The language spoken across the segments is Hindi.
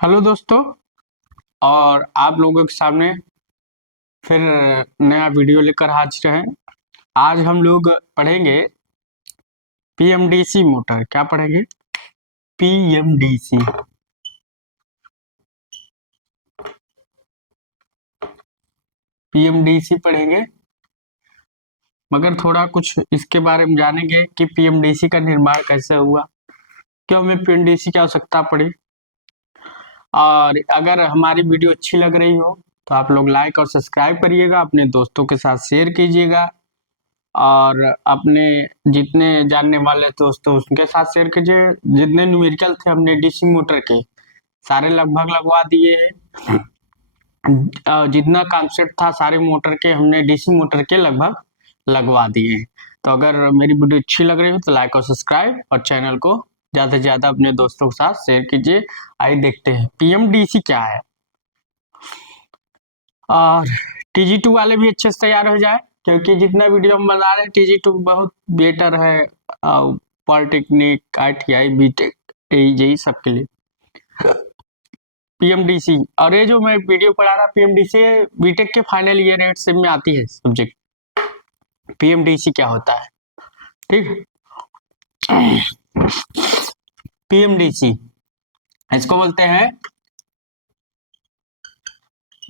हेलो दोस्तों। और आप लोगों के सामने फिर नया वीडियो लेकर हाजिर हैं। आज हम लोग पढ़ेंगे पीएमडीसी मोटर। क्या पढ़ेंगे? पीएमडीसी। पीएमडीसी पढ़ेंगे, मगर थोड़ा कुछ इसके बारे में जानेंगे कि पीएमडीसी का निर्माण कैसे हुआ, क्यों हमें पीएमडीसी की आवश्यकता पड़ी। और अगर हमारी वीडियो अच्छी लग रही हो तो आप लोग लाइक और सब्सक्राइब करिएगा, अपने दोस्तों के साथ शेयर कीजिएगा और अपने जितने जानने वाले दोस्तों उनके साथ शेयर कीजिए। जितने न्यूमेरिकल थे हमने डीसी मोटर के सारे लगभग लगवा दिए हैं। जितना कॉन्सेप्ट था सारे मोटर के हमने डीसी मोटर के लगभग लगवा दिए हैं। तो अगर मेरी वीडियो अच्छी लग रही हो तो लाइक और सब्सक्राइब और चैनल को ज़्यादा से ज़्यादा अपने दोस्तों के साथ शेयर कीजिए। आइए देखते हैं पीएमडीसी क्या है, और टीजी2 वाले भी अच्छे से तैयार हो जाए, क्योंकि जितना वीडियो हम बना रहे हैं टीजी2 बहुत बेटर है पॉलिटेक्निक, आईटीआई, बीटेक, जेई सबके लिए। पीएमडीसी, और ये जो मैं वीडियो पढ़ा रहा पीएमडीसी बीटेक के फाइनल ईयर एट सेम में आती है सब्जेक्ट, पीएमडीसी क्या होता है। ठीक। पीएमडीसी इसको बोलते हैं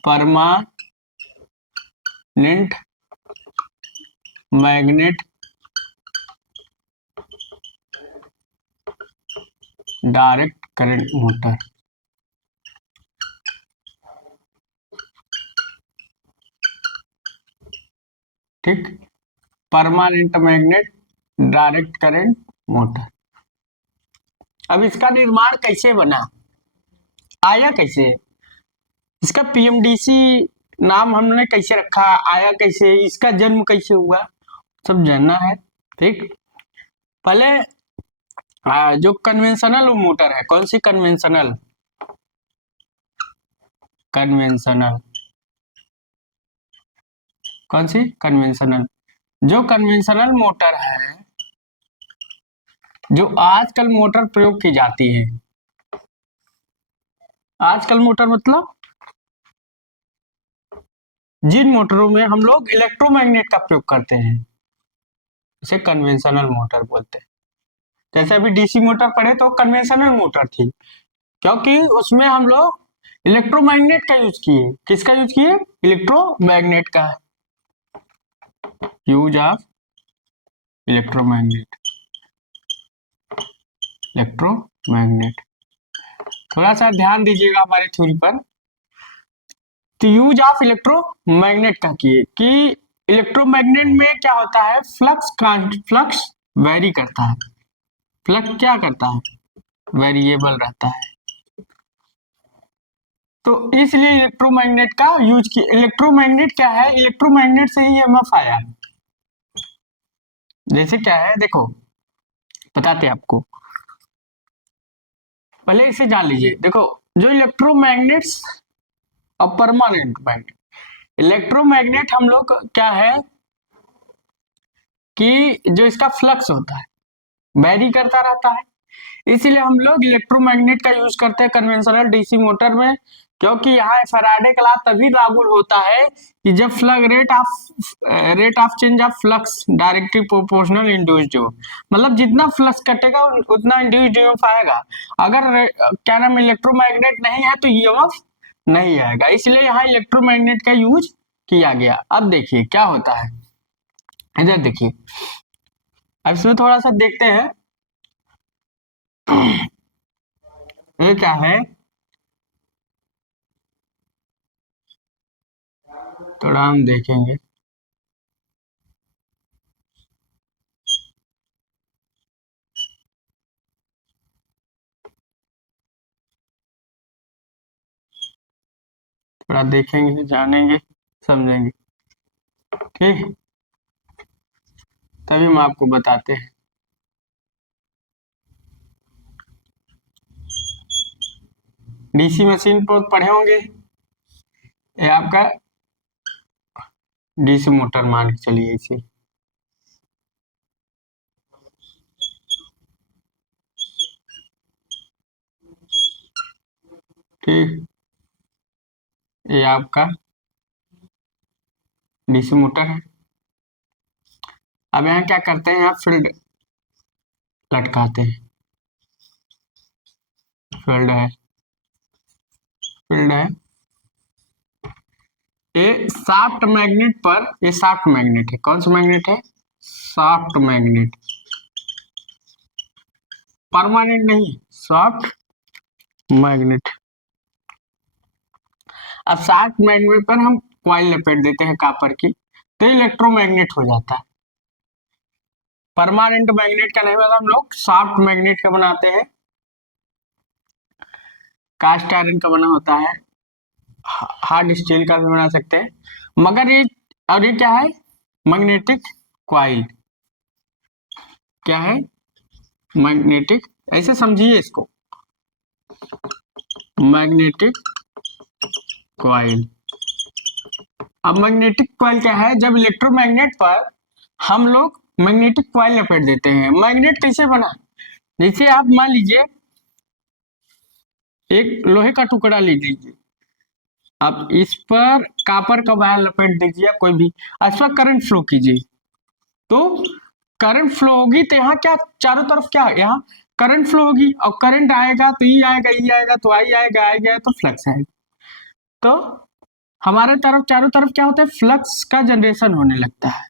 permanent magnet direct current motor. ठीक, permanent magnet direct current motor. अब इसका निर्माण कैसे बना, आया कैसे, इसका पीएमडीसी नाम हमने कैसे रखा, आया कैसे, इसका जन्म कैसे हुआ, सब जानना है। ठीक। पहले जो कन्वेंशनल मोटर है, कौन सी कन्वेंशनल, कन्वेंशनल, कौन सी कन्वेंशनल, जो कन्वेंशनल मोटर है, जो आजकल मोटर प्रयोग की जाती है। आजकल मोटर मतलब जिन मोटरों में हम लोग इलेक्ट्रोमैग्नेट का प्रयोग करते हैं उसे कन्वेंशनल मोटर बोलते हैं। जैसे अभी डीसी मोटर पढ़े तो कन्वेंशनल मोटर थी, क्योंकि उसमें हम लोग इलेक्ट्रोमैग्नेट का यूज किए। किसका यूज किए? इलेक्ट्रोमैग्नेट का, यूज ऑफ इलेक्ट्रोमैग्नेट, इलेक्ट्रोमैग्नेट। थोड़ा सा ध्यान दीजिएगा हमारी थ्योरी पर। तो यूज ऑफ इलेक्ट्रोमैग्नेट का किए कि इलेक्ट्रोमैग्नेट में क्या होता है, फ्लक्स वेरी करता है। फ्लक्स क्या करता है, वेरिएबल रहता है। तो इसलिए इलेक्ट्रोमैग्नेट का यूज किया। इलेक्ट्रोमैग्नेट क्या है, इलेक्ट्रोमैग्नेट से ही ईएमएफ आया। जैसे क्या है देखो, बताते हैं आपको, पहले इसे जान लीजिए। देखो, जो इलेक्ट्रोमैग्नेट्स और परमानेंट मैग्नेट, इलेक्ट्रोमैग्नेट हम लोग क्या है कि जो इसका फ्लक्स होता है वेरी करता रहता है, इसीलिए हम लोग इलेक्ट्रोमैग्नेट का यूज करते हैं कन्वेंशनल डीसी मोटर में। क्योंकि यहाँ फैराडे का लॉ तभी लागू होता है कि जब flux rate of change of flux directly proportional induced हो। मतलब जितना फ्लक्स कटेगा उतना इंड्यूस्ड ईएमएफ आएगा। अगर क्या नाम इलेक्ट्रोमैग्नेट नहीं है तो ईएमएफ नहीं आएगा, इसलिए यहाँ इलेक्ट्रोमैग्नेट का यूज किया गया। अब देखिए क्या होता है, इधर देखिए। अब इसमें थोड़ा सा देखते हैं ये क्या है, थोड़ा हम देखेंगे। थोड़ा देखेंगे, जानेंगे, समझेंगे। ठीक, तभी हम आपको बताते हैं। डीसी मशीन पर पढ़े होंगे, ये आपका डीसी मोटर मान के चलिए इसे। ठीक, ये आपका डीसी मोटर है। अब यहाँ क्या करते हैं, आप फील्ड लटकाते हैं। फील्ड है, फील्ड है। ये शाफ्ट मैग्नेट पर, ये शाफ्ट मैग्नेट है। कौन सा मैग्नेट है? शाफ्ट मैग्नेट, परमानेंट नहीं, शाफ्ट मैग्नेट। अब शाफ्ट मैग्नेट पर हम कॉइल लपेट देते हैं कापर की, तो इलेक्ट्रोमैग्नेट हो जाता है। परमानेंट मैग्नेट का नहीं बता, हम लोग शाफ्ट मैग्नेट का बनाते हैं। कास्ट आयरन का बना होता है, हार्ड स्टील का भी बना सकते हैं, मगर ये, और ये क्या है? Magnetic coil. क्या है? मैग्नेटिक, ऐसे समझिए इसको, मैग्नेटिक कॉइल। अब मैग्नेटिक कॉइल क्या है? जब इलेक्ट्रोमैग्नेट पर हम लोग मैग्नेटिक कॉइल लपेट देते हैं। मैग्नेट कैसे बना? जैसे आप मान लीजिए एक लोहे का टुकड़ा ले लीजिए, अब इस पर कापर का वायर लपेट दीजिए कोई भी, इस पर करंट फ्लो कीजिए, तो करंट फ्लो होगी, तो यहाँ क्या, चारों तरफ क्या है, यहाँ करंट फ्लो होगी, और करंट आएगा तो ई आएगा, ई आएगा तो आई आएगा, आएगा तो फ्लक्स आएगा। तो हमारे तरफ, चारों तरफ क्या होता है? फ्लक्स का जनरेशन होने लगता है।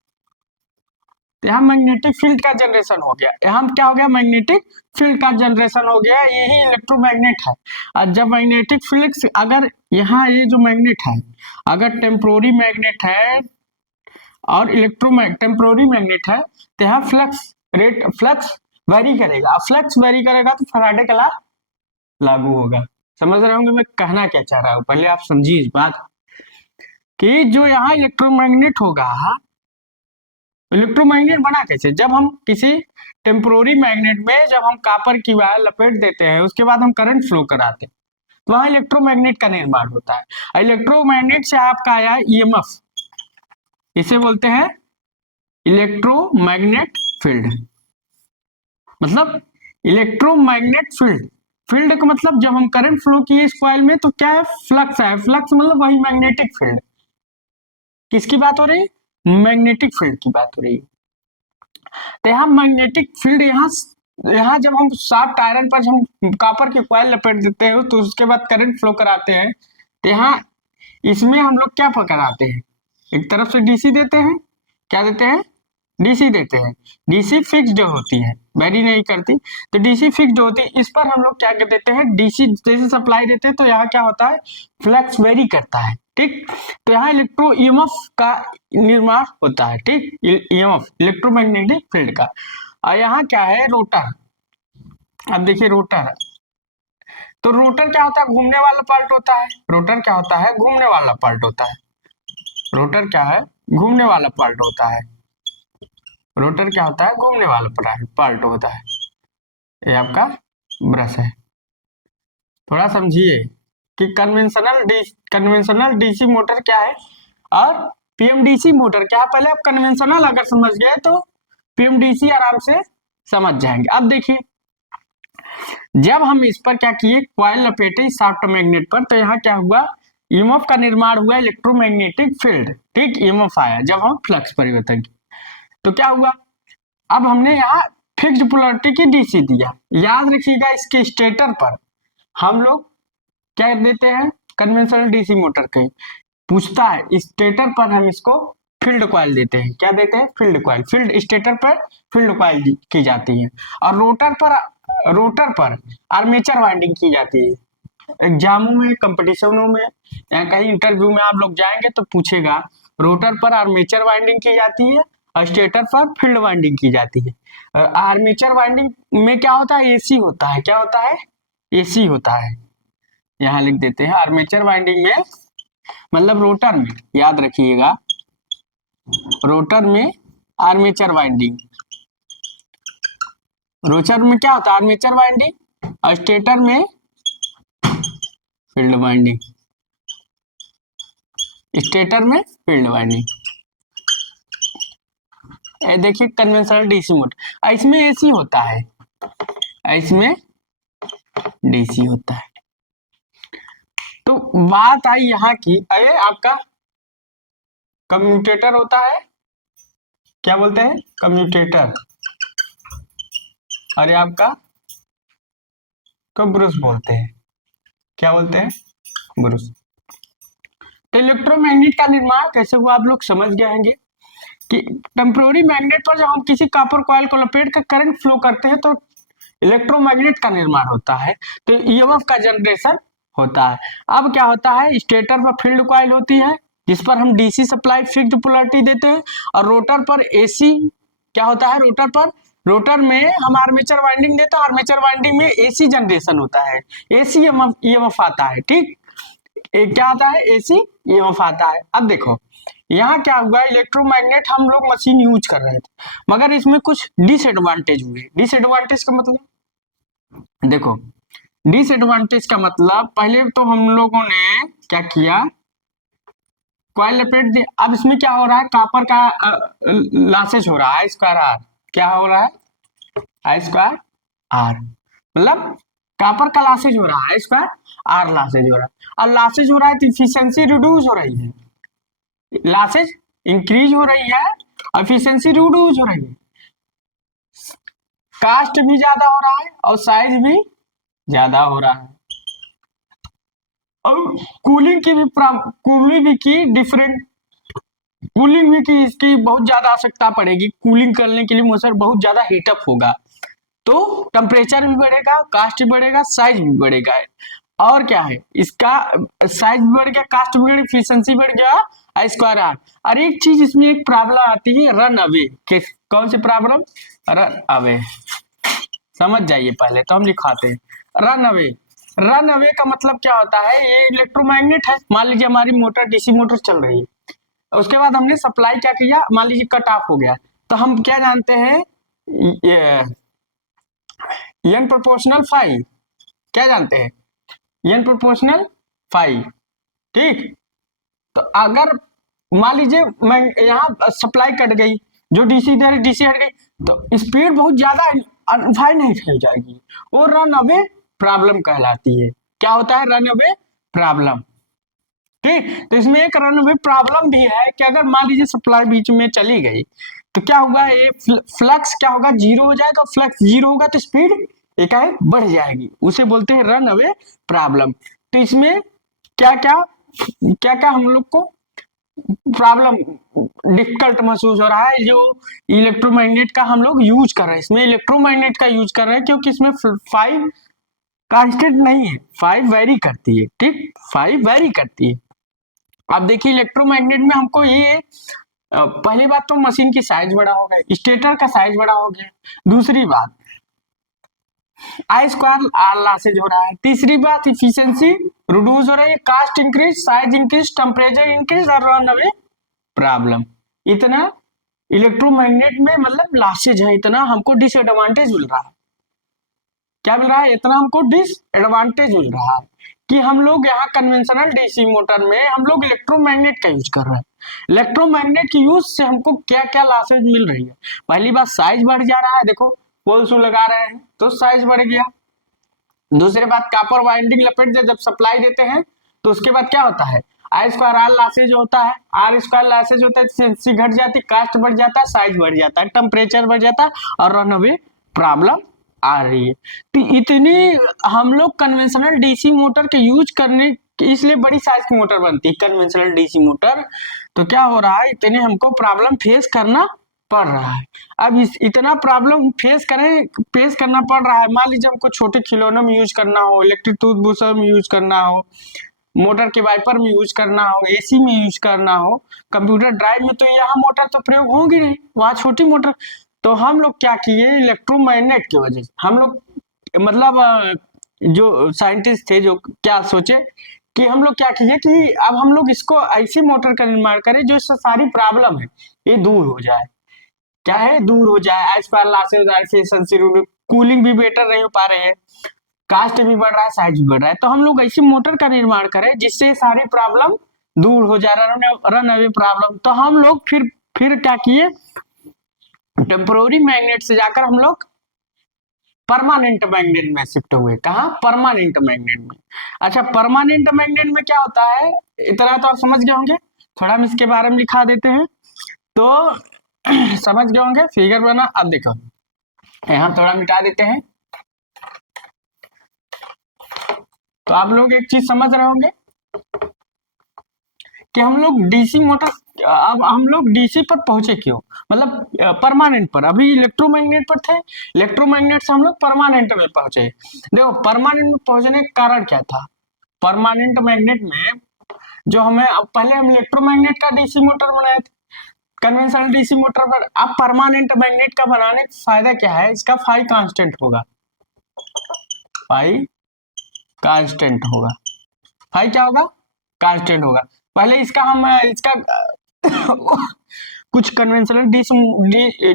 तो यहाँ मैग्नेटिक फील्ड का जनरेशन हो गया। यहाँ क्या हो गया? मैग्नेटिक फील्ड का जनरेशन हो गया। यही इलेक्ट्रोमैग्नेट है। और जब मैग्नेटिक फील्ड, अगर यहाँ ये जो मैग्नेट है, अगर टेम्पोररी मैग्नेट है और टेम्पोररी मैग्नेट है, तो यहाँ फ्लक्स वेरी करेगा। फ्लक्स वेरी करेगा तो फैराडे का लॉ लागू होगा। समझ रहे होंगे मैं कहना क्या चाह रहा हूँ? पहले आप समझिए इस बात कि जो यहाँ इलेक्ट्रोमैग्नेट होगा, इलेक्ट्रोमैग्नेट बना कैसे? जब हम किसी टेम्पोररी मैग्नेट में जब हम कापर की वायर लपेट देते हैं, उसके बाद हम करंट फ्लो कराते हैं, तो वहां इलेक्ट्रोमैग्नेट का निर्माण होता है। इलेक्ट्रोमैग्नेट से आपका आया ईएमएफ, इसे बोलते हैं इलेक्ट्रोमैग्नेट फील्ड। मतलब इलेक्ट्रोमैग्नेट फील्ड, फील्ड का मतलब जब हम करंट फ्लो किए इस कॉइल में, तो क्या है? फ्लक्स है। फ्लक्स मतलब वही मैग्नेटिक फील्ड। किसकी बात हो रही है? मैग्नेटिक फील्ड की बात हो रही है। तो यहाँ मैग्नेटिक फील्ड, यहाँ जब हम शाफ्ट आयरन पर हम कॉपर की कॉइल लपेट देते हैं, तो उसके बाद करंट फ्लो कराते हैं, तो यहाँ इसमें हम लोग क्या कराते हैं? एक तरफ से डीसी देते हैं। क्या देते हैं? डीसी देते हैं। डीसी फिक्स जो होती है, वेरी नहीं करती, तो डीसी फिक्स जो होती है, इस पर हम लोग क्या कर देते हैं? डीसी जैसे सप्लाई देते हैं, तो यहाँ क्या होता है? फ्लक्स वेरी करता है। ठीक, तो यहाँ इलेक्ट्रो ईएमएफ का निर्माण होता है। ठीक, ईएमएफ इलेक्ट्रोमैग्नेटिक फील्ड का। और यहाँ क्या है? रोटर। अब देखिए रोटर, तो रोटर क्या होता है? घूमने वाला पार्ट होता है। रोटर क्या होता है? घूमने वाला पार्ट होता है। रोटर क्या है? घूमने वाला पार्ट होता है। रोटर क्या होता है? घूमने वाला पार्ट होता है। ये आपका ब्रश है। थोड़ा समझिए कि कन्वेंशनल डीसी मोटर क्या है और पीएमडीसी मोटर क्या है। पहले आप कन्वेंशनल अगर समझ गए तो पीएमडीसी आराम से समझ जाएंगे। अब देखिए, जब हम इस पर क्या किए? कॉइल लपेटे शाफ्ट मैग्नेट पर, तो यहाँ क्या हुआ? ईएमएफ का निर्माण हुआ, इलेक्ट्रोमैग्नेटिक फील्ड। ठीक, ईएमएफ आया जब हम फ्लक्स परिवर्तन किए, तो क्या हुआ? अब हमने यहाँ फिक्स्ड पोलैरिटी की डीसी दिया। याद रखिएगा, इसके स्टेटर पर हम लोग क्या देते हैं? कन्वेंशनल डीसी मोटर के पूछता है, स्टेटर पर हम इसको फील्ड कॉइल देते हैं। क्या देते हैं? Field coil. फील्ड स्टेटर पर फील्ड कॉइल की जाती है, और रोटर पर आर्मेचर वाइंडिंग की जाती है। एग्जामों में, कंपटीशनों में या कहीं इंटरव्यू में आप लोग जाएंगे तो पूछेगा, रोटर पर आर्मेचर वाइंडिंग की जाती है और स्टेटर पर फील्ड वाइंडिंग की जाती है। आर्मेचर वाइंडिंग में क्या होता है? एसी होता है। क्या होता है? एसी होता है। यहाँ लिख देते हैं आर्मेचर वाइंडिंग में, मतलब रोटर में, याद रखिएगा, रोटर में आर्मेचर वाइंडिंग, रोटर में क्या होता है? आर्मेचर वाइंडिंग, और स्टेटर में फील्ड वाइंडिंग। स्टेटर में फील्ड वाइंडिंग। देखिए कन्वेंशनल डीसी मोटर, इसमें एसी होता है, इसमें डीसी होता है। बात आई यहाँ की, अरे आपका कम्यूटेटर होता है, क्या बोलते हैं, कम्यूटेटर, अरे आपका को ब्रुश बोलते हैं, क्या बोलते हैं, ब्रुश। तो इलेक्ट्रोमैग्नेट का निर्माण कैसे हुआ आप लोग समझ गए होंगे कि टेम्पोररी मैग्नेट पर जब हम किसी कॉपर कॉइल को लपेट कर करंट फ्लो करते हैं तो इलेक्ट्रोमैग्नेट का निर्माण होता है, तो ईएमएफ का जनरेशन होता है। अब क्या होता है, स्टेटर पर फील्ड कॉइल होती है जिस पर हम डीसी सप्लाई फिक्स्ड पोलैरिटी देते हैं, और रोटर पर एसी क्या होता है, रोटर में हम आर्मेचर वाइंडिंग देते हैं, आर्मेचर वाइंडिंग में एसी जनरेशन होता है, एसी ईएमएफ आता है, ठीक, क्या आता है, एसी ईएमएफ आता है। अब देखो यहाँ क्या हुआ, इलेक्ट्रोमैग्नेट हम लोग मशीन यूज कर रहे थे, मगर इसमें कुछ डिसएडवांटेज हुए। डिसएडवांटेज का मतलब देखो, डिसएडवांटेज का मतलब पहले तो हम लोगों ने क्या किया, कॉइल लपेट दिया। अब इसमें क्या हो रहा है, कॉपर का लॉसेज हो रहा है, स्क्वायर आर, क्या हो रहा है, आई स्क्वायर आर, मतलब कॉपर का लॉसेज हो रहा है, स्क्वायर आर लॉसेज हो रहा है। और लॉसेज हो रहा है तो इफिशियंसी रिड्यूस हो रही है, लॉसेज इंक्रीज हो रही है, एफिशिएंसी रिड्यूस हो रही है, कास्ट भी ज्यादा हो रहा है और साइज भी ज्यादा हो रहा है, और कूलिंग की डिफरेंट, कूलिंग भी की इसकी बहुत ज्यादा आवश्यकता पड़ेगी, कूलिंग करने के लिए मोटर बहुत ज्यादा हीटअप होगा, तो टेम्परेचर भी बढ़ेगा, कास्ट भी बढ़ेगा, साइज भी बढ़ेगा। और क्या है, इसका साइज भी बढ़ गया, कास्ट भी बढ़ गया, एफिशिएंसी बढ़ गया, आई स्क्वायर आर। और एक चीज इसमें एक प्रॉब्लम आती है, रन अवे, कौन सी प्रॉब्लम, रन अवे, समझ जाइए, पहले तो हम लिखाते हैं रन अवे। रन अवे का मतलब क्या होता है, ये इलेक्ट्रोमैग्नेट है, मान लीजिए हमारी मोटर डीसी मोटर चल रही है, उसके बाद हमने सप्लाई क्या किया, मान लीजिए कट ऑफ हो गया, तो हम क्या जानते हैं, एन प्रोपोर्शनल 5, क्या जानते हैं, एन प्रोपोर्शनल 5, ठीक। तो अगर मान लीजिए मैं यहाँ सप्लाई कट गई, जो डीसी इधर डीसी हट गई, तो स्पीड बहुत ज्यादा अनफाइनाइट हो जाएगी, वो रन अवे प्रॉब्लम कहलाती है। क्या होता है, रन अवे प्रॉब्लम, ठीक। तो इसमें एक रन अवे प्रॉब्लम भी है कि अगर मान लीजिए सप्लाई बीच में चली गई तो क्या होगा, ये फ्लक्स क्या होगा, जीरो हो जाएगा, फ्लक्स जीरो होगा तो स्पीड एकाएक बढ़ जाएगी, उसे बोलते हैं रन अवे प्रॉब्लम। तो इसमें क्या क्या हम लोग को प्रॉब्लम डिफिकल्ट महसूस हो रहा है, जो इलेक्ट्रोमैग्नेट का हम लोग यूज कर रहे हैं, इसमें इलेक्ट्रोमैग्नेट का यूज कर रहे हैं क्योंकि इसमें 5 कांस्टेंट नहीं है, 5 वेरी करती है, ठीक, 5 वेरी करती है। अब देखिए इलेक्ट्रोमैग्नेट में हमको ये पहली बात तो मशीन की साइज बड़ा हो गया, स्टेटर का साइज बड़ा हो गया, दूसरी बात आई स्क्वायर आर लॉसेज हो रहा है, तीसरी बात इफिशिएंसी रिड्यूस हो रही है, cost increase, size increase, temperature increase और रन अवे प्रॉब्लम। इतना इलेक्ट्रोमैग्नेट में मतलब लॉसेज है, इतना हमको डिसएडवांटेज मिल रहा है, क्या मिल रहा है, इतना हमको डिसएडवांटेज मिल रहा है कि हम लोग यहाँ कन्वेंशनल डीसी मोटर में हम लोग इलेक्ट्रोमैग्नेट का यूज कर रहे हैं। इलेक्ट्रोमैग्नेट के यूज से हमको क्या क्या लॉसेज मिल रही है, पहली बात साइज बढ़ जा रहा है, देखो पोल शू लगा रहे हैं तो साइज बढ़ गया, दूसरी बात कॉपर वाइंडिंग लपेट जब सप्लाई देते हैं तो उसके बाद क्या होता है, आई स्क्वायर आर लॉसेज होता है, आर स्क्वायर लॉसेज होता है, एफिशिएंसी घट जाती है, कास्ट बढ़ जाता है, साइज बढ़ जाता है, टेम्परेचर बढ़ जाता है और रन अवे प्रॉब्लम आ रही है। तो इतनी हम लोग कन्वेंशनल डीसी मोटर के यूज करने इसलिए बड़ी साइज की मोटर बनती है कन्वेंशनल डीसी मोटर, तो क्या हो रहा है, इतने हमको प्रॉब्लम फेस करना पड़ रहा है। अब इतना प्रॉब्लम फेस करना पड़ रहा है, मान लीजिए हमको छोटे खिलौनों में यूज करना हो, इलेक्ट्रिक टूथब्रश में यूज करना हो, मोटर के वाइपर में यूज करना हो, एसी में यूज करना हो, कंप्यूटर ड्राइव में, तो यहाँ मोटर तो प्रयोग होगी नहीं, वहां छोटी मोटर। तो हम लोग क्या किए, इलेक्ट्रोमैग्नेट की वजह से हम लोग मतलब जो साइंटिस्ट थे जो क्या सोचे कि हम लोग क्या किए कि अब हम लोग इसको ऐसी मोटर का निर्माण करें जो इससे सारी प्रॉब्लम है ये दूर हो जाए, क्या है, दूर हो जाए, एज पर लॉसेज, कूलिंग भी बेटर नहीं हो पा रही है, कास्ट भी बढ़ रहा है, साइज भी बढ़ रहा है, तो हम लोग ऐसी मोटर का निर्माण करें जिससे सारी प्रॉब्लम दूर हो जाए, रन अवे प्रॉब्लम। तो हम लोग फिर क्या किए, टेम्पोररी मैग्नेट से जाकर हम लोग परमानेंट मैग्नेट में शिफ्ट हुए। कहा? परमानेंट मैग्नेट में। अच्छा, परमानेंट मैग्नेट में क्या होता है, इतना तो आप समझ गए होंगे, थोड़ा हम इसके बारे में लिखा देते हैं तो समझ गए होंगे। फिगर बना, अब देखो यहाँ थोड़ा मिटा देते हैं तो आप लोग एक चीज समझ रहे होंगे कि हम लोग डीसी मोटर, अब हम लोग डीसी पर पहुंचे क्यों, मतलब परमानेंट पर। अभी इलेक्ट्रोमैग्नेट पर थे, इलेक्ट्रोमैग्नेट से हम लोग परमानेंट में पहुंचे। देखो परमानेंट में पहुंचने का कारण क्या था। परमानेंट मैग्नेट में जो हमें, अब पहले हम इलेक्ट्रोमैग्नेट का डीसी मोटर बनाए थे कन्वेंशनल डीसी मोटर पर, अब परमानेंट मैग्नेट का बनाने का फायदा क्या है, इसका फाई कांस्टेंट होगा, फाई कांस्टेंट होगा। फाई क्या होगा? कांस्टेंट होगा। पहले इसका हम इसका कुछ कन्वेंशनल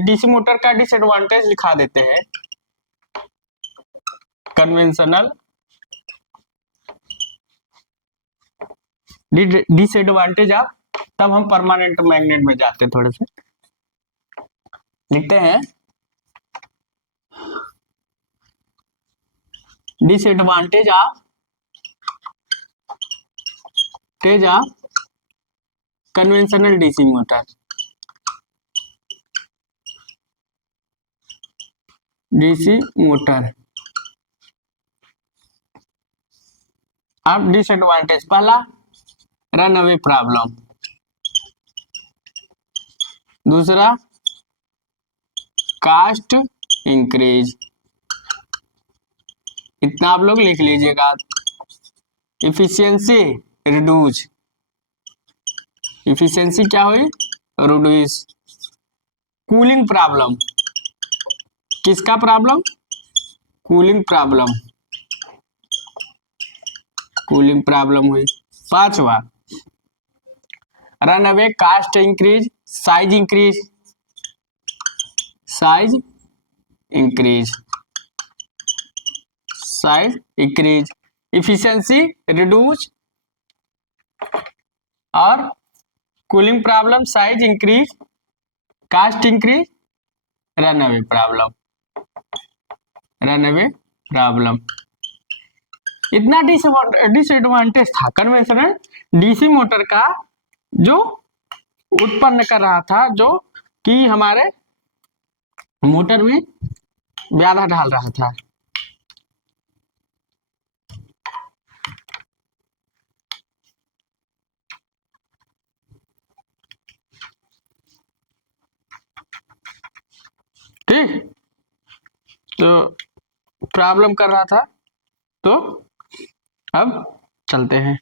डीसी मोटर का डिसएडवांटेज लिखा देते हैं। कन्वेंशनल डिसएडवांटेज आप, तब हम परमानेंट मैग्नेट में जाते हैं। थोड़े से लिखते हैं, disadvantage of conventional DC motor, DC motor. अब डिसएडवांटेज, पहला रन अवे प्रॉब्लम, दूसरा कास्ट इंक्रीज, इतना आप लोग लिख लीजिएगा। इफिशियंसी रिड्यूस, इफिशियंसी क्या हुई? रिड्यूस। कूलिंग प्रॉब्लम, किसका problem? Cooling problem, cooling problem हुई। पांचवा run away cost increase, size increase, size increase, size increase, efficiency reduce और cooling problem, size increase, cost increase, run away problem, run away problem. इतना डिसएडवांटेज था कन्वेंशनल डीसी मोटर का, जो उत्पन्न कर रहा था, जो कि हमारे मोटर में बाधा डाल रहा था। ठीक, तो प्रॉब्लम कर रहा था। तो अब चलते हैं,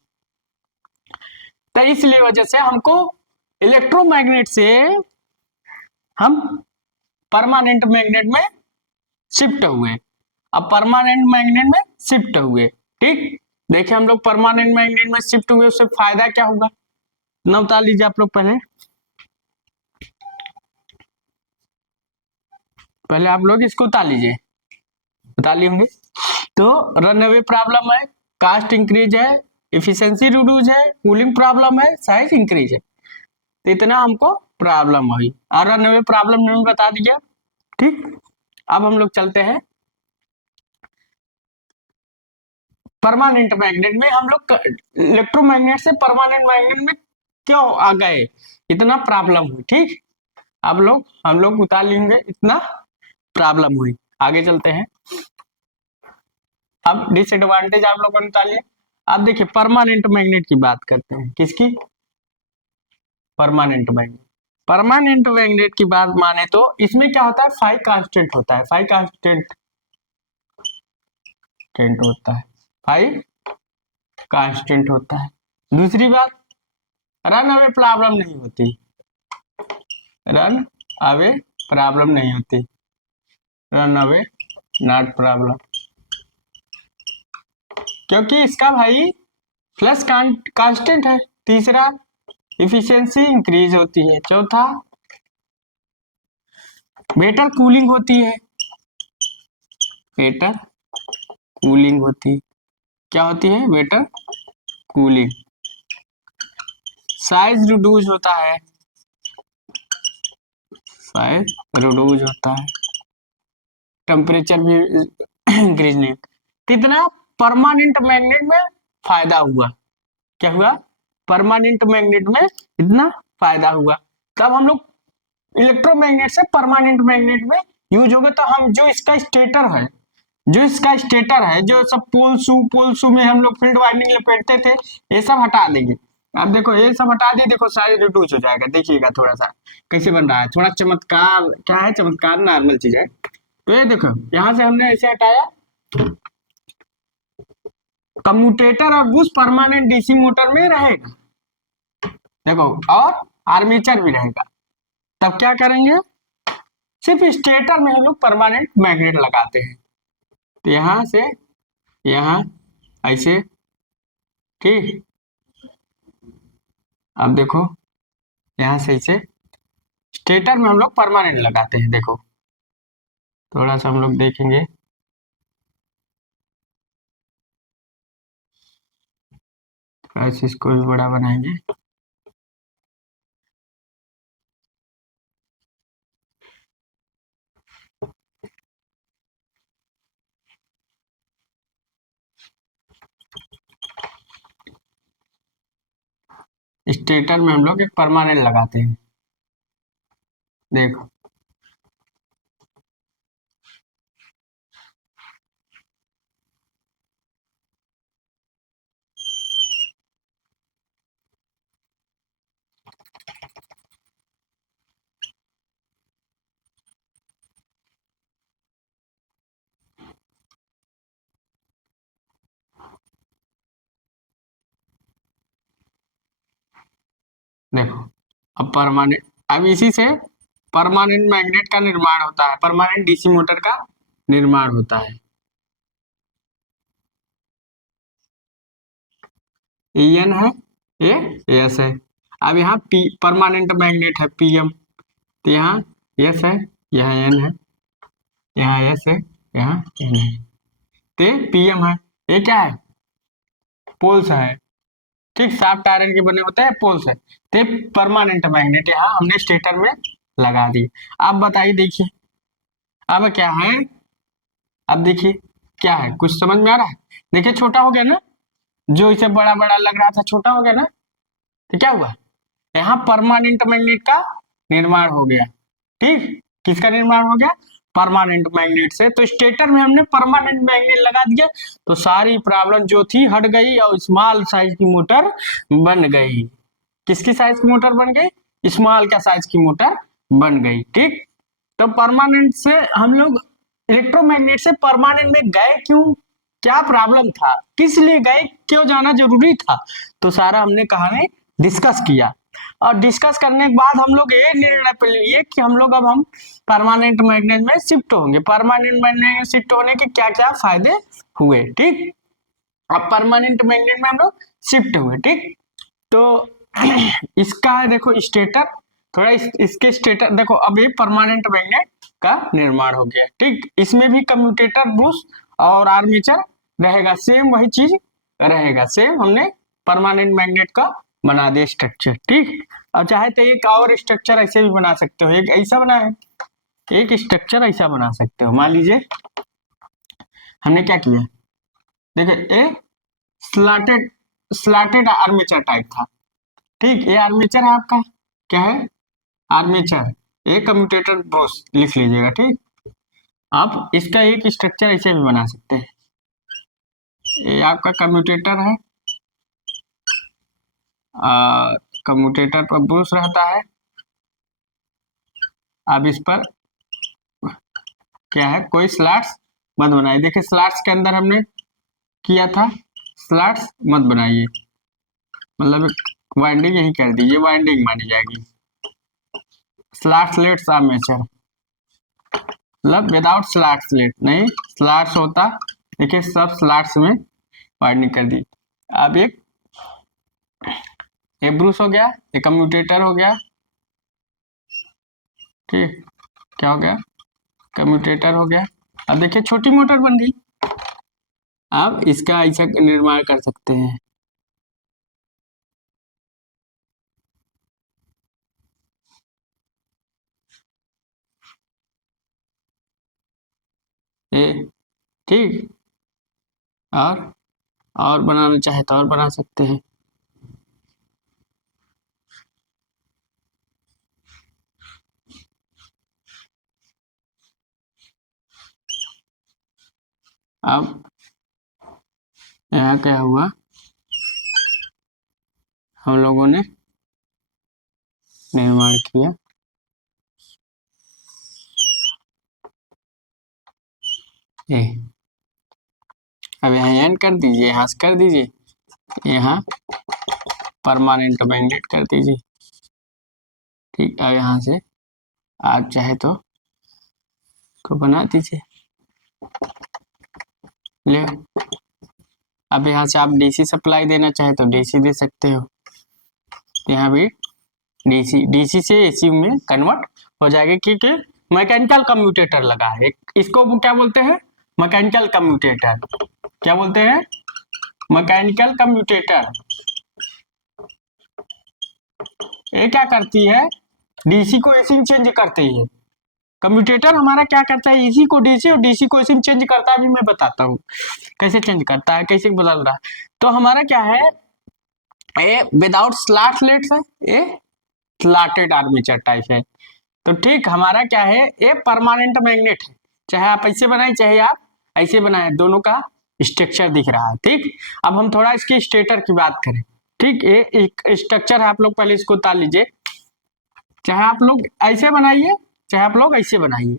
तो इसलिए वजह से हमको इलेक्ट्रोमैग्नेट से हम परमानेंट मैग्नेट में शिफ्ट हुए। अब परमानेंट मैग्नेट में शिफ्ट हुए, ठीक। देखिए हम लोग परमानेंट मैग्नेट में शिफ्ट हुए, उससे फायदा क्या होगा, ना उतार लीजिए आप लोग। पहले आप लोग इसको उतार लीजिए, उतार लिए होंगे। तो रन अवे प्रॉब्लम है, कास्ट इंक्रीज है, इफिशियंसी रिड्यूस है, कूलिंग प्रॉब्लम है, साइज इंक्रीज है। तो इतना हमको प्रॉब्लम हुई और रन अवे प्रॉब्लम ने बता दिया, ठीक। अब हम लोग चलते हैं परमानेंट मैग्नेट में। हम लोग इलेक्ट्रोमैग्नेट से परमानेंट मैग्नेट में क्यों आ गए, इतना प्रॉब्लम हुई, ठीक। हम लोग उतार लेंगे, इतना प्रॉब्लम हुई। आगे चलते हैं, अब डिसएडवांटेज आप लोगों ने उतार लिया। अब देखिए परमानेंट मैग्नेट की बात करते हैं, किसकी? Permanent magnet. परमानेंट मैग्नेट की बात माने तो इसमें क्या होता है, फाई कांस्टेंट होता है, फाई कांस्टेंट होता है, फाई कांस्टेंट होता है। दूसरी बात, रन अवे प्रॉब्लम नहीं होती, रन अवे प्रॉब्लम नहीं होती, रन अवे नॉट प्रॉब्लम, क्योंकि इसका भाई प्लस कांस्टेंट है। तीसरा, इफिशियंसी इंक्रीज होती है। चौथा, बेटर कूलिंग होती है, बेटर कूलिंग होती, क्या होती है? Better cooling. साइज रिड्यूस होता है, साइज रिड्यूस होता है। टेम्परेचर भी इंक्रीज नहीं। कितना परमानेंट मैग्नेट में फायदा हुआ, क्या हुआ, परमानेंट मैग्नेट में इतना फायदा हुआ। तब हम लोग इलेक्ट्रोमैग्नेट से परमानेंट मैग्नेट में यूज हो गए। तो हम जो इसका स्टेटर है, जो सब पोल शू में हम लोग फील्ड वाइंडिंग लपेटते थे, ये सब हटा देंगे। अब देखो ये सब हटा दिए, देखो साइज रिड्यूस हो जाएगा। देखिएगा थोड़ा सा कैसे बन रहा है, थोड़ा चमत्कार, क्या है चमत्कार, नॉर्मल चीज है। तो ये देखो यहाँ से हमने ऐसे हटाया, कम्यूटेटर और बुश परमानेंट डीसी मोटर में रहेगा, देखो, और आर्मेचर भी रहेगा। तब क्या करेंगे, सिर्फ स्टेटर में हम लोग परमानेंट मैग्नेट लगाते हैं। तो यहाँ से यहाँ ऐसे, ठीक। अब देखो यहाँ से ऐसे स्टेटर में हम लोग परमानेंट लगाते हैं। देखो थोड़ा सा हम लोग देखेंगे, ऐसे इसको भी बड़ा बनाएंगे। स्टेटर में हम लोग एक परमानेंट लगाते हैं, देखो। देखो अब परमानेंट, अब इसी से परमानेंट मैग्नेट का निर्माण होता है, परमानेंट डीसी मोटर का निर्माण होता है। एन है, ये एस है। अब यहाँ पी परमानेंट मैग्नेट है पीएम, तो यहाँ एस है, यहाँ एन है, यहाँ एस है, यहाँ एन है, तो पीएम है। ये क्या है, पोल्स है, ठीक, शाफ्ट आयरन के बने होते हैं, पोल्स है। तो परमानेंट मैग्नेट यहाँ हमने स्टेटर में लगा दी। अब बताइए, देखिए अब क्या है, अब देखिए क्या है, कुछ समझ में आ रहा है। देखिए छोटा हो गया ना, जो इसे बड़ा बड़ा लग रहा था छोटा हो गया ना। तो क्या हुआ, यहाँ परमानेंट मैग्नेट का निर्माण हो गया, ठीक। किसका निर्माण हो गया, परमानेंट मैग्नेट से। तो स्टेटर में हमने परमानेंट मैग्नेट लगा दिया, तो सारी प्रॉब्लम जो थी हट गई और स्मॉल साइज की मोटर बन गई। किसकी साइज की मोटर बन गई, स्मॉल का साइज की मोटर बन गई, ठीक। तो परमानेंट से हम लोग इलेक्ट्रोमैग्नेट से परमानेंट में गए क्यों, क्या प्रॉब्लम था, किस लिए गए, क्यों जाना जरूरी था, तो सारा हमने कहानी डिस्कस किया। और डिस्कस करने के बाद हम लोग ये निर्णय पे लिए कि हम लोग अब हम परमानेंट मैग्नेट में शिफ्ट होंगे। परमानेंट मैग्नेट में शिफ्ट होने के क्या क्या फायदे हुए, ठीक। अब परमानेंट मैग्नेट में हम लोग शिफ्ट हुए, ठीक। तो इसका है देखो स्टेटर, थोड़ा इसके स्टेटर देखो, अब ये परमानेंट मैग्नेट का निर्माण हो गया, ठीक। इसमें भी कम्यूटेटर ब्रूस और आर्मेचर रहेगा, सेम वही चीज रहेगा, सेम हमने परमानेंट मैग्नेट का बना दिया स्ट्रक्चर, ठीक। अब चाहे तो एक और स्ट्रक्चर ऐसे भी बना सकते हो, एक ऐसा बना है, एक स्ट्रक्चर ऐसा बना सकते हो। मान लीजिए हमने क्या किया, देखिए ये स्लाटेड स्लाटेड आर्मेचर टाइप था, ठीक। ये आर्मेचर है आपका, क्या है, आर्मेचर। ये कम्यूटेटर ब्रश लिख लीजिएगा, ठीक। आप इसका एक स्ट्रक्चर ऐसे भी बना सकते हैं, ये आपका कम्यूटेटर है, कम्यूटेटर पर ब्रश रहता है। अब इस पर क्या है, कोई स्लॉट्स मत बनाइए, देखिए स्लॉट्स के अंदर हमने किया था, स्लॉट्स मत बनाइए, मतलब वाइंडिंग यही कर दीजिए, वाइंडिंग मानी जाएगी। स्लॉट्स लेट्स आर्मेचर, मतलब विदाउट स्लॉट्स लेट नहीं, स्लॉट्स होता, देखिए सब स्लॉट्स में वाइंडिंग कर दी। अब ये ब्रूस हो गया, ये कम्यूटेटर हो गया, ठीक। क्या हो गया, कम्यूटेटर हो गया। अब देखिए छोटी मोटर बन गई, अब इसका ऐसा निर्माण कर सकते हैं। ए, ठीक। और बनाना चाहे तो और बना सकते हैं। अब यहाँ क्या हुआ, हम लोगों ने निर्माण किया, ए, अब यहाँ एन कर दीजिए, यहाँ से कर दीजिए, यहाँ परमानेंट मैग्नेट कर दीजिए, ठीक। अब यहाँ से आप चाहे तो बना दीजिए, ले। अब यहाँ से आप डीसी सप्लाई देना चाहे तो डीसी दे सकते हो, यहाँ भी डीसी से एसी में कन्वर्ट हो जाएगा, क्योंकि मैकेनिकल कम्यूटेटर लगा है। इसको क्या बोलते हैं, मैकेनिकल कम्यूटेटर। क्या बोलते हैं, मैकेनिकल कम्यूटेटर। ये क्या करती है, डीसी को एसी में चेंज करती है। कम्यूटेटर हमारा क्या करता है, एसी को डीसी और डीसी को एसी में चेंज करता है। अभी मैं बताता हूँ कैसे चेंज करता है, कैसे बदल रहा है। तो हमारा क्या है, ये विदाउट स्लॉट लेट्स है, ये स्लॉटेड आर्मेचर टाइप है। तो ठीक, हमारा क्या है, ये परमानेंट मैग्नेट है। चाहे आप ऐसे बनाए चाहे आप ऐसे बनाए, दोनों का स्ट्रक्चर दिख रहा है, ठीक। अब हम थोड़ा इसके स्टेटर की बात करें, ठीक। ये एक स्ट्रक्चर है, आप लोग पहले इसको उतार लीजिए। चाहे आप लोग ऐसे बनाइए चाहे आप लोग ऐसे बनाइए,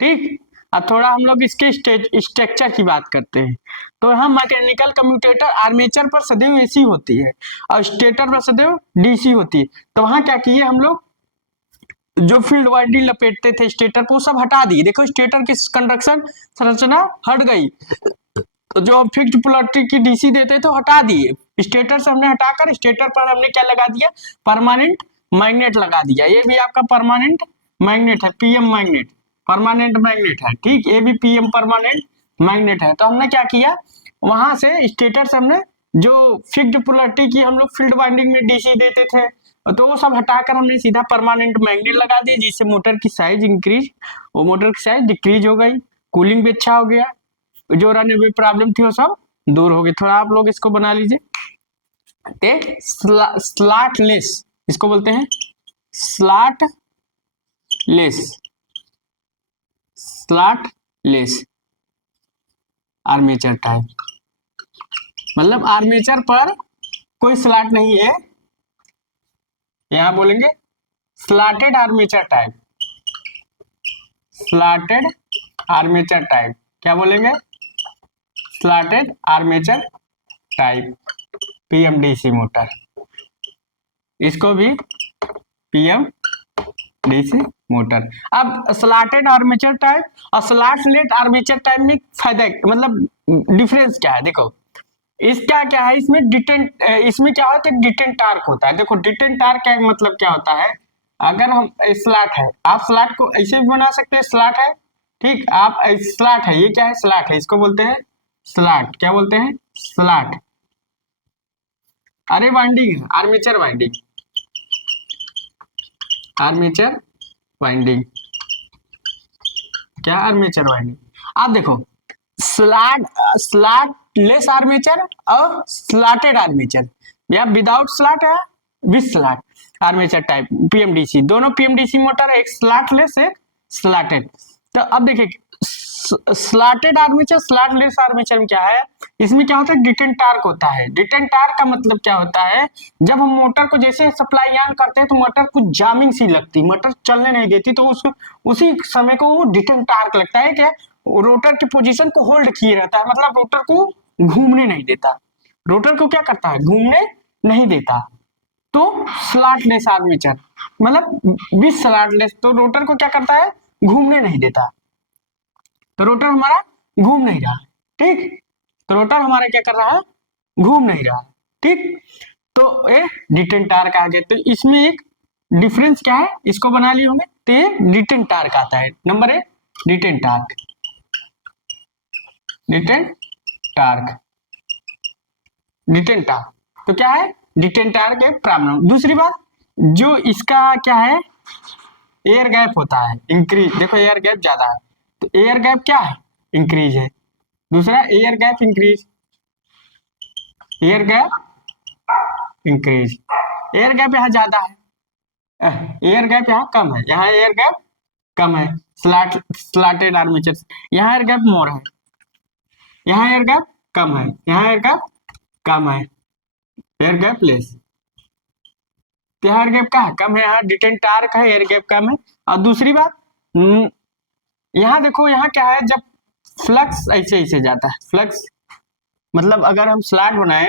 ठीक। अब थोड़ा हम लोग इसके स्ट्रक्चर की बात करते हैं। तो हम मैकेनिकल कम्यूटेटर आर्मेचर पर सदैव एसी होती है और स्टेटर पर सदैव डीसी होती है। तो वहां क्या किए हम लोग, जो फील्ड वाइंडिंग लपेटते थे स्टेटर को, सब हटा दिए। देखो स्टेटर की कंडक्शन संरचना हट गई, तो जो हम फिक्स्ड पोलैरिटी की डीसी देते थे हटा दिए। स्टेटर से हमने हटाकर स्टेटर पर हमने क्या लगा दिया, परमानेंट मैग्नेट लगा दिया। ये भी आपका परमानेंट मैग्नेट है, पीएम मैग्नेट, परमानेंट मैग्नेट है, ठीक। ये भी पीएम परमानेंट मैग्नेट है। तो हमने क्या किया, वहां से स्टेटर से हमने जो फिक्स्ड पोलैरिटी की हम लोग फील्ड वाइंडिंग में डीसी देते थे, तो वो सब हटाकर हमने सीधा परमानेंट मैग्नेट लगा दिया, जिससे मोटर की साइज इंक्रीज, वो मोटर की साइज डिक्रीज हो गई, कूलिंग भी अच्छा हो गया, जो रन अवे प्रॉब्लम थी वो सब दूर हो गई। थोड़ा आप लोग इसको बना लीजिए, स्लॉट लेस, इसको बोलते हैं slot less, slot less armature type. मतलब आर्मेचर पर कोई स्लॉट नहीं है, यहां बोलेंगे slotted armature type, slotted armature type. क्या बोलेंगे, slotted armature type, PMDC motor, इसको भी पीएमडीसी मोटर। अब स्लॉटेड आर्मेचर टाइप और स्लॉटलेस आर्मेचर टाइप में फायदा, मतलब डिफरेंस क्या है, देखो इसका क्या है, इसमें डिटेंट, इसमें क्या होता है, डिटेंट टार्क होता है। देखो डिटेंट टार्क का मतलब क्या होता है, अगर हम स्लॉट है, आप स्लॉट को ऐसे भी बना सकते हैं, स्लॉट है, ठीक। आप स्लॉट है, ये क्या है, स्लॉट है, इसको बोलते हैं स्लॉट। क्या बोलते हैं, स्लॉट। अरे वाइंडिंग है, आर्मेचर वाइंडिंग, आर्मेचर वाइंडिंग, क्या आर्मेचर वाइंडिंग। आप देखो स्लॉट, स्लॉटलेस आर्मेचर और स्लॉटेड आर्मेचर, या विदाउट स्लॉट है with slot armature type, PMDC. दोनों पीएमडीसी मोटर है, एक स्लॉटलेस एक स्लॉटेड। तो अब देखिए स्लॉटेड आर्मेचर स्लॉटलेस आर्मेचर में क्या है, इसमें क्या होता है, डिटेंट टार्क होता है। डिटेंट टार्क का मतलब क्या होता है, जब हम मोटर को जैसे सप्लाई ऑन करते हैं तो मोटर कुछ जामिंग सी लगती, मोटर चलने नहीं देती, तो उसको उसी समय को वो डिटेंट टार्क लगता है। क्या, रोटर की पोजीशन को होल्ड किए रहता है, मतलब रोटर को घूमने नहीं देता, रोटर को क्या करता है, घूमने नहीं देता। तो स्लॉटलेस आर्मेचर मतलब विद स्लॉटलेस, तो रोटर को क्या करता है, घूमने नहीं देता, तो रोटर हमारा घूम नहीं रहा, ठीक। तो रोटर हमारा क्या कर रहा है, घूम नहीं रहा, ठीक। तो ये डिटेंट टार्क आ गया। तो इसमें एक डिफरेंस क्या है, इसको बना लिए होंगे, तो ये डिटेंट टार्क आता है। Number 1 detent torque, detent torque, detent torque. तो क्या है, डिटेंट टार्क एक प्रॉब्लम। दूसरी बात, जो इसका क्या है, एयर गैप होता है इंक्रीज, देखो एयर गैप ज्यादा है, तो एयर गैप क्या है, इंक्रीज है। दूसरा air gap increase, air gap increase, air gap यहाँ ज्यादा है, एयर गैप यहाँ कम है, यहाँ एयर गैप कम है, स्लाटेड आर्मेचर, यहाँ एयर गैप मोर है, यहाँ एयर गैप कम है, यहाँ एयर गैप कम है, एयर गैप लेस, तो यहाँ एयर गैप का है कम है, यहाँ डिटेंट आर्क है, एयर गैप कम है। और दूसरी बात, यहाँ देखो यहाँ क्या है, जब फ्लक्स ऐसे ऐसे जाता है, फ्लक्स मतलब अगर हम स्लैट बनाए,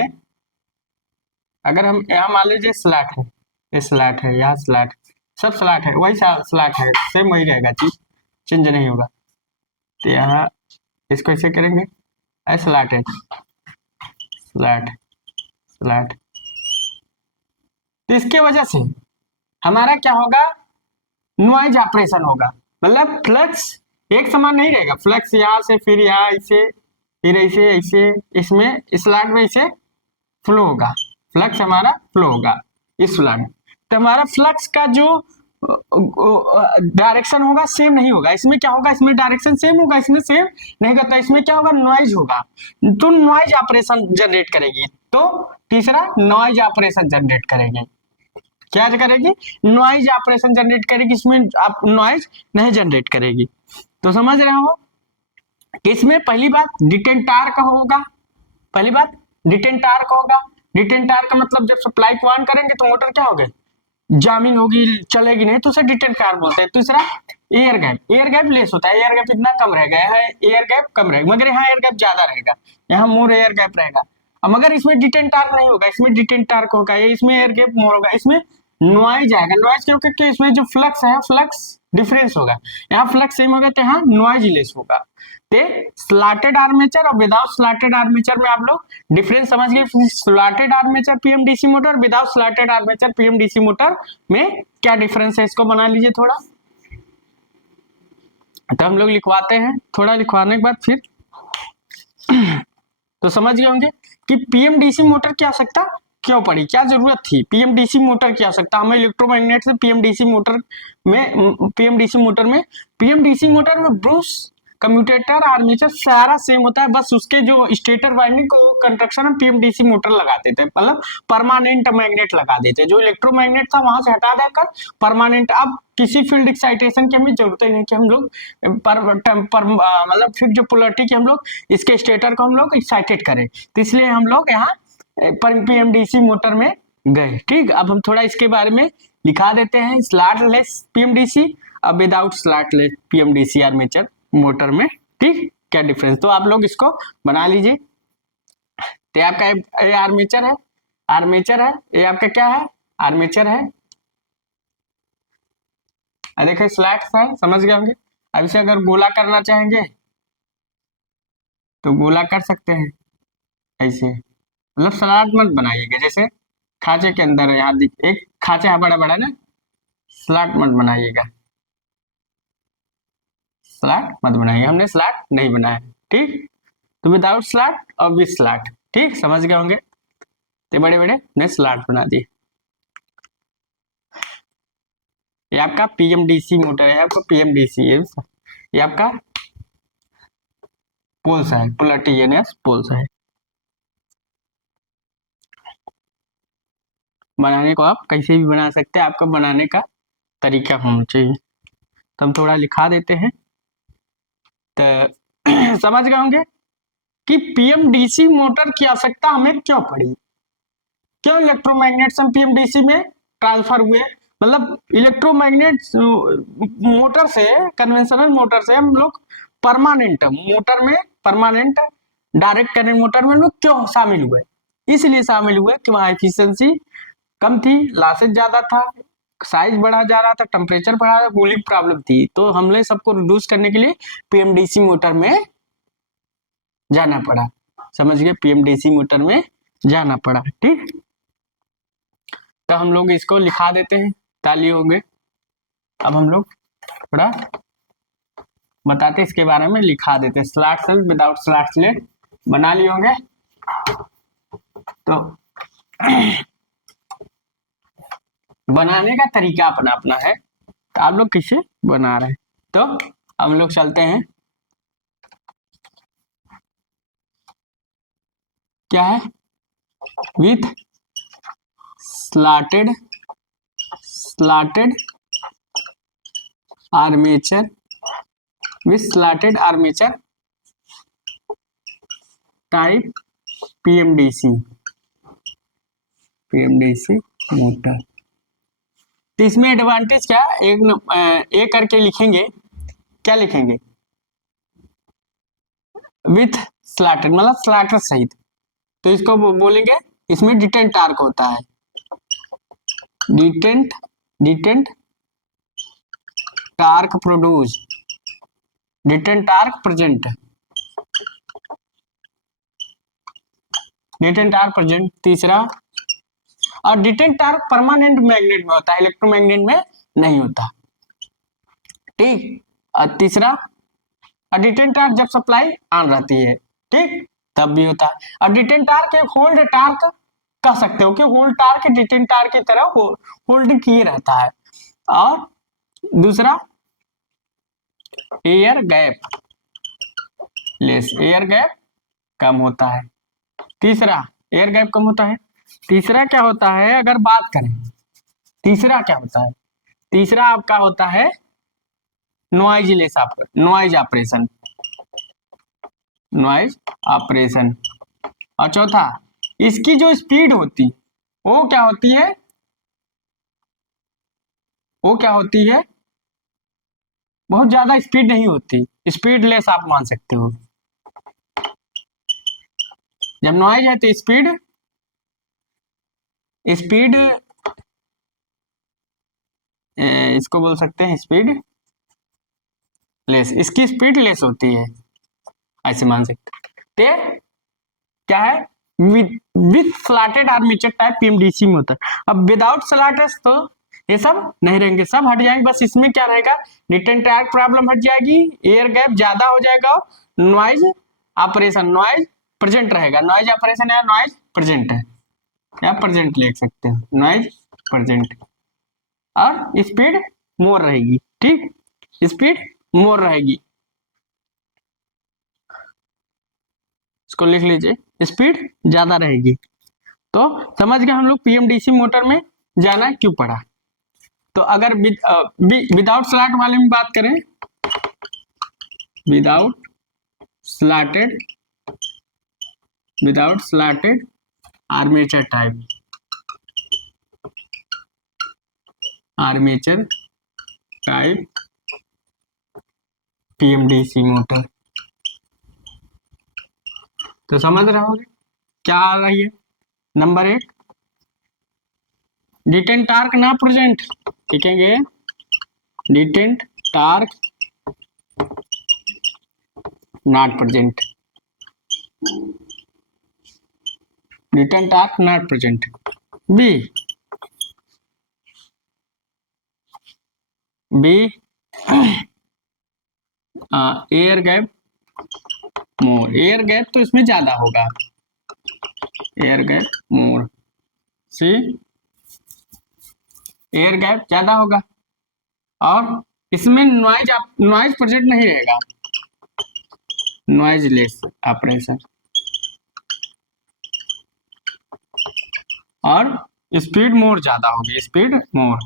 अगर हम यहाँ मान लीजिए स्लैट है, ये स्लैट है, यहाँ स्लैट, सब स्लैट है, वही स्लैट है, सेम वही रहेगा, चीज चेंज नहीं होगा। तो यहाँ इसको ऐसे करेंगे, स्लैट है, स्लैट स्लैट, तो इसके वजह से हमारा क्या होगा, नॉइज ऑपरेशन होगा, मतलब फ्लक्स एक समान नहीं रहेगा, फ्लक्स यहाँ से फिर यहाँ ऐसे, फिर ऐसे ऐसे, इसमें स्लैट में ऐसे फ्लो होगा, फ्लक्स हमारा फ्लो होगा इस स्लैट में। तो हमारा फ्लक्स का जो डायरेक्शन होगा सेम नहीं होगा, इसमें क्या होगा, इसमें डायरेक्शन सेम होगा, इसमें सेम नहीं करता, इसमें क्या होगा, नॉइज होगा, तो नॉइज ऑपरेशन जनरेट करेगी। तो तीसरा नॉइज ऑपरेशन जनरेट करेगी, क्या करेगी, नॉइज ऑपरेशन जनरेट करेगी, इसमें आप नॉइज नहीं जनरेट करेगी। तो समझ रहे हो कि इसमें पहली बात डिटेंट आर्क होगा, पहली बात डिटेंट आर्क होगा, डिटेंट आर्क का मतलब जब सप्लाई को ऑन करेंगे तो मोटर क्या होगी, जामिंग होगी, चलेगी नहीं, तो उसे डिटेंट आर्क बोलते हैं। तीसरा air gap, air gap less होता है, एयर गैप इतना कम रहेगा, यहाँ एयर गैप कम रहेगा, मगर यहाँ एयर गैप ज्यादा रहेगा, यहाँ मोर एयर गैप रहेगा। अब मगर इसमें डिटेंट आर्क नहीं होगा, इसमें डिटेंट आर्क होगा, इसमें एयर गैप मोर होगा, इसमें नॉइज आएगा, नॉइज क्यों, क्योंकि इसमें जो फ्लक्स है फ्लक्स डिफरेंस होगा, यहाँ फ्लक्स सेम होगा तो यहाँ नॉइज लेस होगा। ते स्लॉटेड आर्मेचर और विदाउट स्लॉटेड आर्मेचर में आप लोग डिफरेंस समझ गए, slotted armature PMDC motor, without slotted armature PMDC motor में क्या डिफरेंस है, इसको बना लीजिए थोड़ा, तो हम लोग लिखवाते हैं, थोड़ा लिखवाने के बाद फिर तो समझ गए होंगे कि पीएमडीसी मोटर की आवश्यकता क्यों पड़ी, क्या जरूरत थी पीएमडीसी मोटर की आवश्यकता, हमें इलेक्ट्रोमैग्नेट से पीएमडीसी मोटर में ब्रूस कम्यूटेटर आर्मेचर सारा सेम होता है, बस उसके जो स्टेटर वाइंडिंग को कंस्ट्रक्शन में पीएमडीसी मोटर लगा देते हैं, मतलब परमानेंट मैग्नेट लगा देते हैं, जो इलेक्ट्रोमैग्नेट था वहां से हटा देकर परमानेंट, अब किसी फील्ड एक्साइटेशन की हमें जरूरत ही नहीं कि हम लोग मतलब फिर जो पोलरिटी की हम लोग इसके स्टेटर को हम लोग एक्साइटेड करें, तो इसलिए हम लोग यहाँ पीएमडीसी मोटर में गए। ठीक, अब हम थोड़ा इसके बारे में लिखा देते हैं, स्लॉट लेस पीएमडीसी अब without slot less PMDC armature motor में, ठीक, क्या डिफरेंस, तो आप लोग इसको बना लीजिए। तो आपका ये आर्मेचर है, आर्मेचर है, ये आपका क्या है, आर्मेचर है, देखिए स्लैट्स है, समझ गए होंगे। अब इसे अगर गोला करना चाहेंगे तो गोला कर सकते हैं ऐसे, मतलब स्लॉट मत बनाइएगा, जैसे खांचे के अंदर यहाँ एक खांचा है बड़ा बड़ा ना, स्लॉट मत बनाइएगा, स्लॉट मत बनाइए, हमने स्लॉट नहीं बनाया, ठीक, तो विदाउट स्लॉट और विद स्लॉट, ठीक, समझ गए होंगे। तो बड़े बड़े ने स्लॉट बना दिए। ये आपका पीएमडीसी मोटर है, आपको पीएमडीसी ये आपका पोल्स है, पोलरिटी पोल्स है, बनाने को आप कैसे भी बना सकते हैं, आपका बनाने का तरीका होना चाहिए। तो हम थोड़ा लिखा देते हैं, तो समझ गए होंगे कि पीएमडीसी मोटर की आवश्यकता हमें क्यों पड़ी, क्यों इलेक्ट्रोमैग्नेट से पीएमडीसी में ट्रांसफर हुए, मतलब इलेक्ट्रोमैग्नेट मोटर से, कन्वेंशनल मोटर से हम लोग परमानेंट मोटर में, परमानेंट डायरेक्ट करंट मोटर में हम लोग क्यों शामिल हुए, इसलिए शामिल हुए कि वहां एफिशिएंसी कम थी, लॉसेज ज्यादा था, साइज बढ़ा जा रहा था, टेम्परेचर बढ़ा रहा था, कूलिंग प्रॉब्लम थी, तो हमने सबको रिड्यूस करने के लिए पीएमडीसी मोटर में जाना पड़ा, समझ गए, पीएमडीसी मोटर में जाना पड़ा, ठीक। तो हम लोग इसको लिखा देते हैं, ताली होंगे। अब हम लोग थोड़ा बताते इसके बारे में, लिखा देते हैं, slot cell without slot slate बना लिए होंगे। तो बनाने का तरीका अपना अपना है, तो आप लोग किसे बना रहे हैं, तो हम लोग चलते हैं क्या है, with slotted armature, with slotted armature type PMDC motor. तो इसमें एडवांटेज क्या है, एक करके लिखेंगे, क्या लिखेंगे, विथ स्लाटेड मतलब स्लाटर सहित, तो इसको बोलेंगे, इसमें डिटेंट टार्क होता है, detent torque produce, detent torque present, detent torque present. तीसरा, और डिटेंट टार्क परमानेंट मैग्नेट में होता है, इलेक्ट्रोमैग्नेट में नहीं होता, ठीक। और तीसरा, डिटेंट टार्क जब सप्लाई ऑन रहती है, ठीक, तब भी होता है। और डिटेंट टार्क एक होल्ड टार्क कह सकते हो कि होल्ड टार्क डिटेंट टार्क की तरह होल्ड किए रहता है। और दूसरा, air gap less, air gap कम होता है। तीसरा, एयर गैप कम होता है। तीसरा क्या होता है, अगर बात करें, तीसरा क्या होता है, तीसरा आपका होता है नॉइज लेस, नॉइज ऑपरेशन। और चौथा, इसकी जो स्पीड होती, वो क्या होती है, बहुत ज्यादा स्पीड नहीं होती, स्पीड लेस आप मान सकते हो। जब नॉइज है तो स्पीड इसको बोल सकते हैं स्पीड लेस, इसकी स्पीड लेस होती है, ऐसे मान सकते हैं। क्या है, with slotted armature type PMDC में होता है। अब विदाउट स्लॉटर्स तो ये सब नहीं रहेंगे, सब हट जाएंगे, बस इसमें क्या रहेगा, डिटेंट टार्क प्रॉब्लम हट जाएगी, एयर गैप ज्यादा हो जाएगा, नॉइज ऑपरेशन, नॉइज प्रेजेंट रहेगा, नॉइज ऑपरेशन या नॉइज प्रेजेंट है, या प्रेजेंट लिख सकते हो, नॉइज प्रेजेंट। और स्पीड मोर रहेगी, ठीक, स्पीड मोर रहेगी, इसको लिख लीजिए, स्पीड ज्यादा रहेगी। तो समझ गए हम लोग पीएमडीसी मोटर में जाना क्यों पड़ा। तो अगर विदाउट स्लॉट वाले में बात करें, without slotted armature type PMDC motor, तो समझ रहे होंगे क्या आ रही है। नंबर 1, डिटेंट टार्क ना प्रेजेंट, लिखेंगे detent torque not present, detent torque not present. B air gap more, air gap तो इसमें ज्यादा होगा, air gap more. C, air gap ज्यादा होगा, और इसमें नॉइज प्रेजेंट नहीं रहेगा, नॉइज लेस ऑपरेशन। और स्पीड मोर ज्यादा होगी, स्पीड मोर।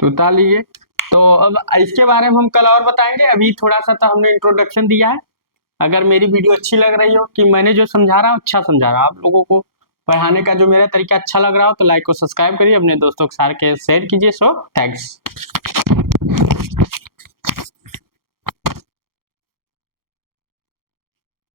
तो उतार लीजिए। तो अब इसके बारे में हम कल और बताएंगे, अभी थोड़ा सा तो हमने इंट्रोडक्शन दिया है। अगर मेरी वीडियो अच्छी लग रही हो, कि मैंने जो समझा रहा हूँ अच्छा समझा रहा हूँ, आप लोगों को पढ़ाने का जो मेरा तरीका अच्छा लग रहा हो, तो लाइक को सब्सक्राइब करिए, अपने दोस्तों के साथ शेयर कीजिए। So thanks.